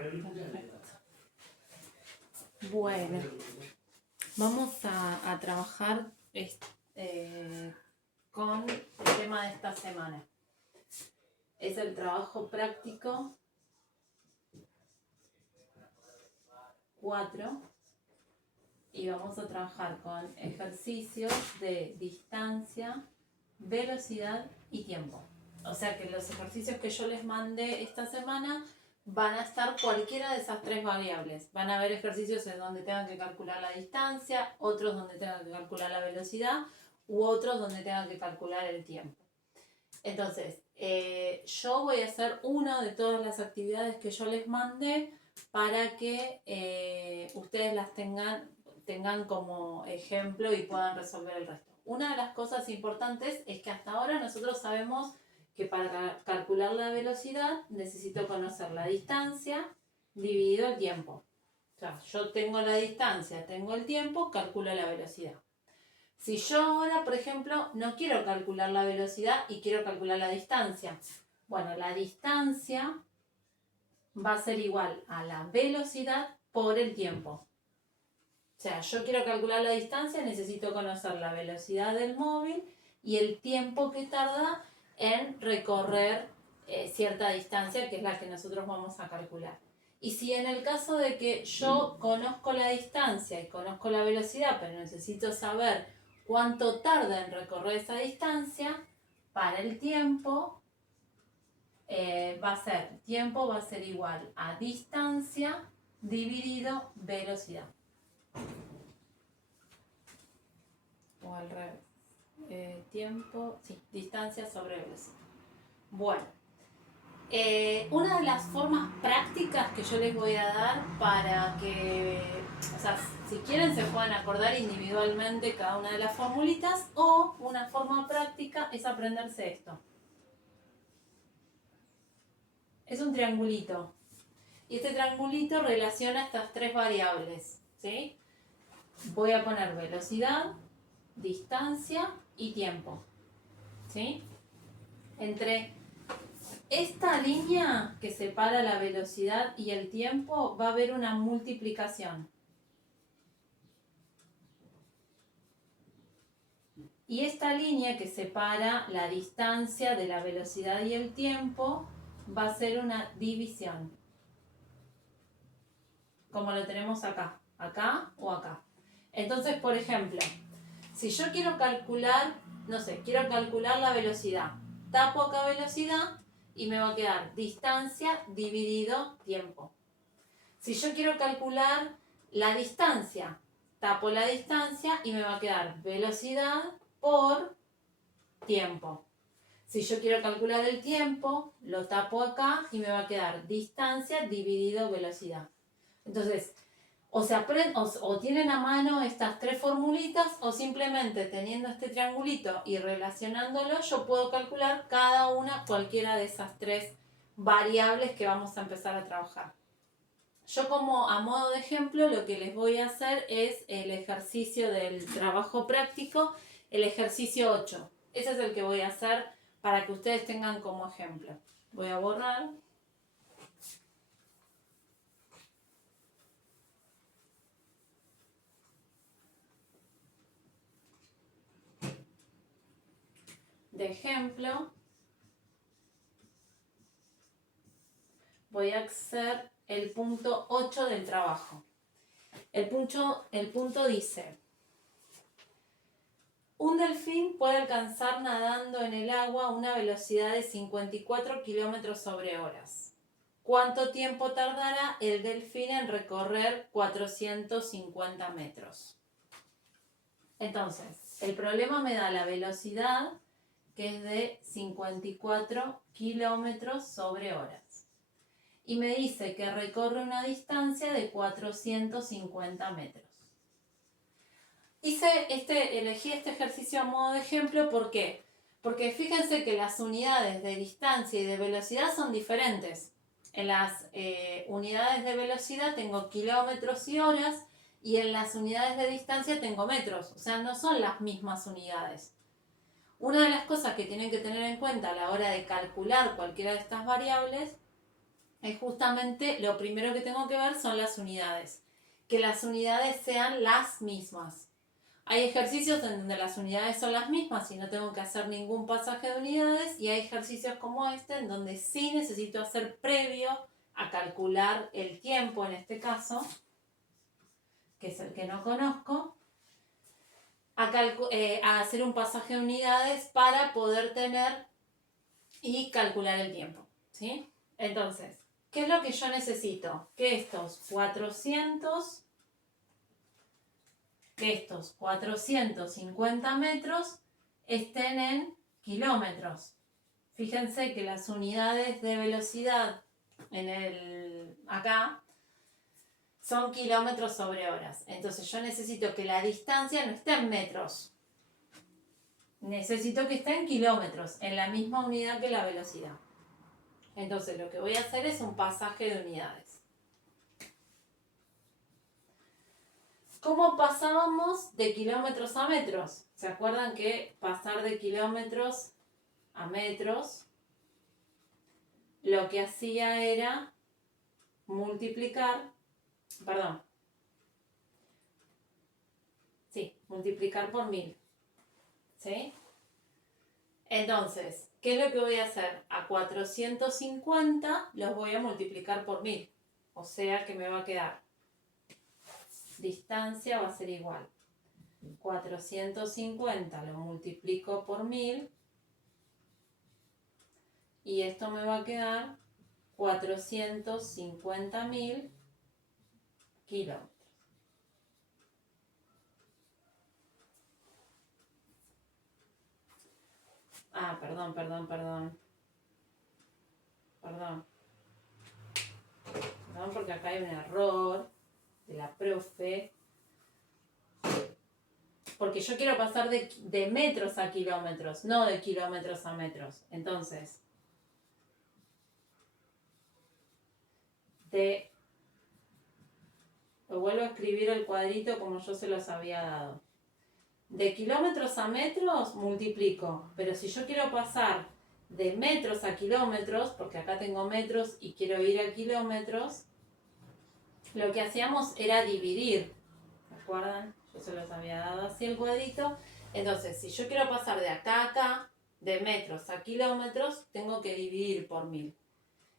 Perfecto. Bueno, vamos a trabajar con el tema de esta semana. Es el trabajo práctico 4 y vamos a trabajar con ejercicios de distancia, velocidad y tiempo. O sea que los ejercicios que yo les mandé esta semana van a estar cualquiera de esas tres variables. Van a haber ejercicios en donde tengan que calcular la distancia, otros donde tengan que calcular la velocidad u otros donde tengan que calcular el tiempo. Entonces, yo voy a hacer una de todas las actividades que yo les mandé para que ustedes las tengan como ejemplo y puedan resolver el resto. Una de las cosas importantes es que hasta ahora nosotros sabemos que para calcular la velocidad necesito conocer la distancia dividido el tiempo. O sea, yo tengo la distancia, tengo el tiempo, calculo la velocidad. Si yo ahora, por ejemplo, no quiero calcular la velocidad y quiero calcular la distancia, bueno, la distancia va a ser igual a la velocidad por el tiempo. O sea, yo quiero calcular la distancia, necesito conocer la velocidad del móvil y el tiempo que tarda en recorrer cierta distancia, que es la que nosotros vamos a calcular. Y si en el caso de que yo conozco la distancia y conozco la velocidad, pero necesito saber cuánto tarda en recorrer esa distancia, para el tiempo tiempo va a ser igual a distancia dividido velocidad. O al revés. Distancia sobre velocidad. Bueno, una de las formas prácticas que yo les voy a dar para que, o sea, si quieren se puedan acordar individualmente cada una de las formulitas, o una forma práctica es aprenderse esto. Es un triangulito. Y este triangulito relaciona estas tres variables, ¿sí? Voy a poner velocidad, distancia y tiempo, ¿sí? Entre esta línea que separa la velocidad y el tiempo va a haber una multiplicación. Y esta línea que separa la distancia de la velocidad y el tiempo va a ser una división. Como lo tenemos acá, acá o acá. Entonces, por ejemplo, si yo quiero calcular, quiero calcular la velocidad, tapo acá velocidad y me va a quedar distancia dividido tiempo. Si yo quiero calcular la distancia, tapo la distancia y me va a quedar velocidad por tiempo. Si yo quiero calcular el tiempo, lo tapo acá y me va a quedar distancia dividido velocidad. Entonces, o tienen a mano estas tres formulitas, o simplemente teniendo este triangulito y relacionándolo, yo puedo calcular cualquiera de esas tres variables que vamos a empezar a trabajar. Yo, como a modo de ejemplo, lo que les voy a hacer es el ejercicio del trabajo práctico, el ejercicio 8. Ese es el que voy a hacer para que ustedes tengan como ejemplo. Voy a borrar. De ejemplo, voy a hacer el punto 8 del trabajo. El punto dice: un delfín puede alcanzar nadando en el agua una velocidad de 54 kilómetros sobre horas. ¿Cuánto tiempo tardará el delfín en recorrer 450 metros? Entonces, el problema me da la velocidad, que es de 54 kilómetros sobre horas. Y me dice que recorre una distancia de 450 metros. Elegí este ejercicio a modo de ejemplo, ¿por qué? Porque fíjense que las unidades de distancia y de velocidad son diferentes. En las unidades de velocidad tengo kilómetros y horas, y en las unidades de distancia tengo metros. O sea, no son las mismas unidades. Una de las cosas que tienen que tener en cuenta a la hora de calcular cualquiera de estas variables es justamente lo primero que tengo que ver son las unidades. Que las unidades sean las mismas. Hay ejercicios en donde las unidades son las mismas y no tengo que hacer ningún pasaje de unidades, y hay ejercicios como este en donde sí necesito hacer previo a calcular el tiempo, en este caso, que es el que no conozco, a hacer un pasaje de unidades para poder tener y calcular el tiempo, ¿sí? Entonces, ¿qué es lo que yo necesito? Que estos 450 metros estén en kilómetros. Fíjense que las unidades de velocidad acá son kilómetros sobre horas. Entonces yo necesito que la distancia no esté en metros. Necesito que esté en kilómetros, en la misma unidad que la velocidad. Entonces lo que voy a hacer es un pasaje de unidades. ¿Cómo pasábamos de kilómetros a metros? ¿Se acuerdan que pasar de kilómetros a metros lo que hacía era multiplicar por 1000? ¿Sí? Entonces, ¿qué es lo que voy a hacer? A 450 los voy a multiplicar por 1000. O sea que me va a quedar, distancia va a ser igual. 450 lo multiplico por 1000 y esto me va a quedar 450.000 kilómetros. Perdón, porque acá hay un error de la profe. Porque yo quiero pasar de metros a kilómetros, no de kilómetros a metros. Entonces, lo vuelvo a escribir el cuadrito como yo se los había dado. De kilómetros a metros multiplico, pero si yo quiero pasar de metros a kilómetros, porque acá tengo metros y quiero ir a kilómetros, lo que hacíamos era dividir. ¿Se acuerdan? Yo se los había dado así el cuadrito. Entonces, si yo quiero pasar de acá a acá, de metros a kilómetros, tengo que dividir por 1000.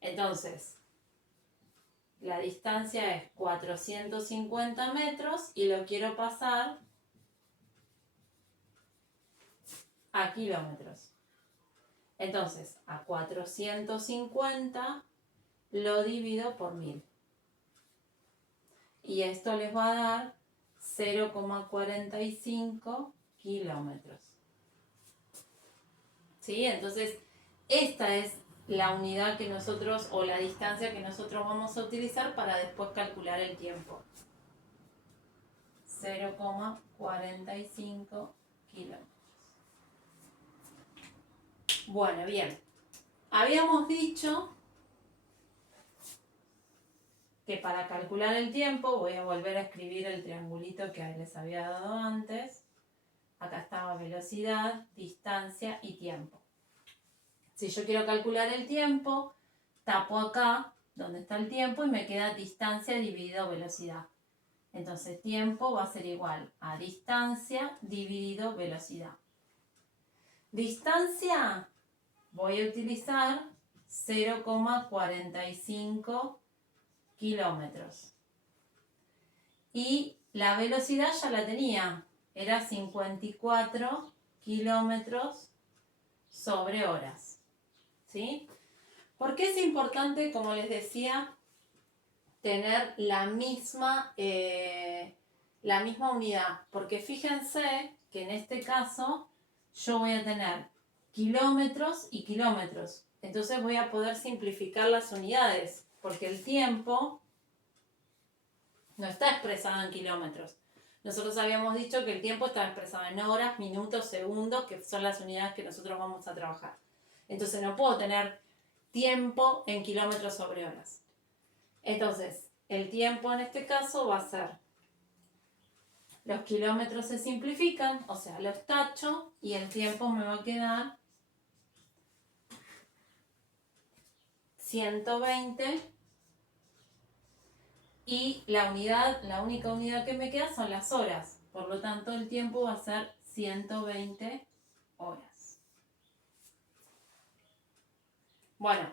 Entonces, la distancia es 450 metros y lo quiero pasar a kilómetros. Entonces, a 450 lo divido por 1000. Y esto les va a dar 0,45 kilómetros. ¿Sí? Entonces, esta es la unidad que nosotros, o la distancia que nosotros vamos a utilizar para después calcular el tiempo. 0,45 kilómetros. Bueno, bien. Habíamos dicho que para calcular el tiempo, voy a volver a escribir el triangulito que les había dado antes. Acá estaba velocidad, distancia y tiempo. Si yo quiero calcular el tiempo, tapo acá donde está el tiempo y me queda distancia dividido velocidad. Entonces tiempo va a ser igual a distancia dividido velocidad. Distancia, voy a utilizar 0,45 kilómetros. Y la velocidad ya la tenía, era 54 kilómetros sobre horas. ¿Sí? ¿Por qué es importante, como les decía, tener la misma unidad? Porque fíjense que en este caso yo voy a tener kilómetros y kilómetros. Entonces voy a poder simplificar las unidades, porque el tiempo no está expresado en kilómetros. Nosotros habíamos dicho que el tiempo está expresado en horas, minutos, segundos, que son las unidades que nosotros vamos a trabajar. Entonces no puedo tener tiempo en kilómetros sobre horas. Entonces, el tiempo en este caso va a ser, los kilómetros se simplifican, o sea, los tacho, y el tiempo me va a quedar 120 y la única unidad que me queda son las horas. Por lo tanto, el tiempo va a ser 120 horas. Bueno,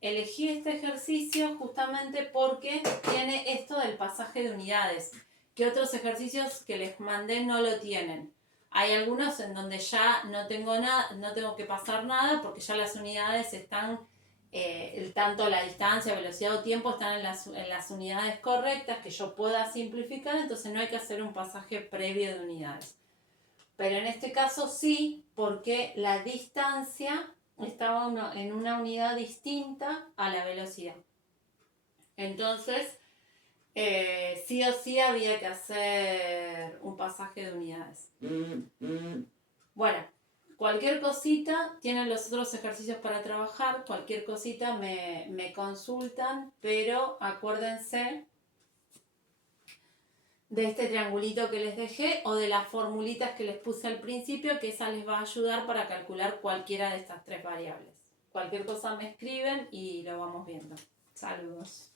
elegí este ejercicio justamente porque tiene esto del pasaje de unidades, que otros ejercicios que les mandé no lo tienen. Hay algunos en donde ya no tengo que pasar nada porque ya las unidades están, tanto la distancia, velocidad o tiempo están en las unidades correctas que yo pueda simplificar, entonces no hay que hacer un pasaje previo de unidades. Pero en este caso sí, porque la distancia estaba en una unidad distinta a la velocidad. Entonces, sí o sí había que hacer un pasaje de unidades. Bueno, cualquier cosita, tienen los otros ejercicios para trabajar, cualquier cosita me consultan, pero acuérdense de este triangulito que les dejé o de las formulitas que les puse al principio, que esa les va a ayudar para calcular cualquiera de estas tres variables. Cualquier cosa me escriben y lo vamos viendo. Saludos.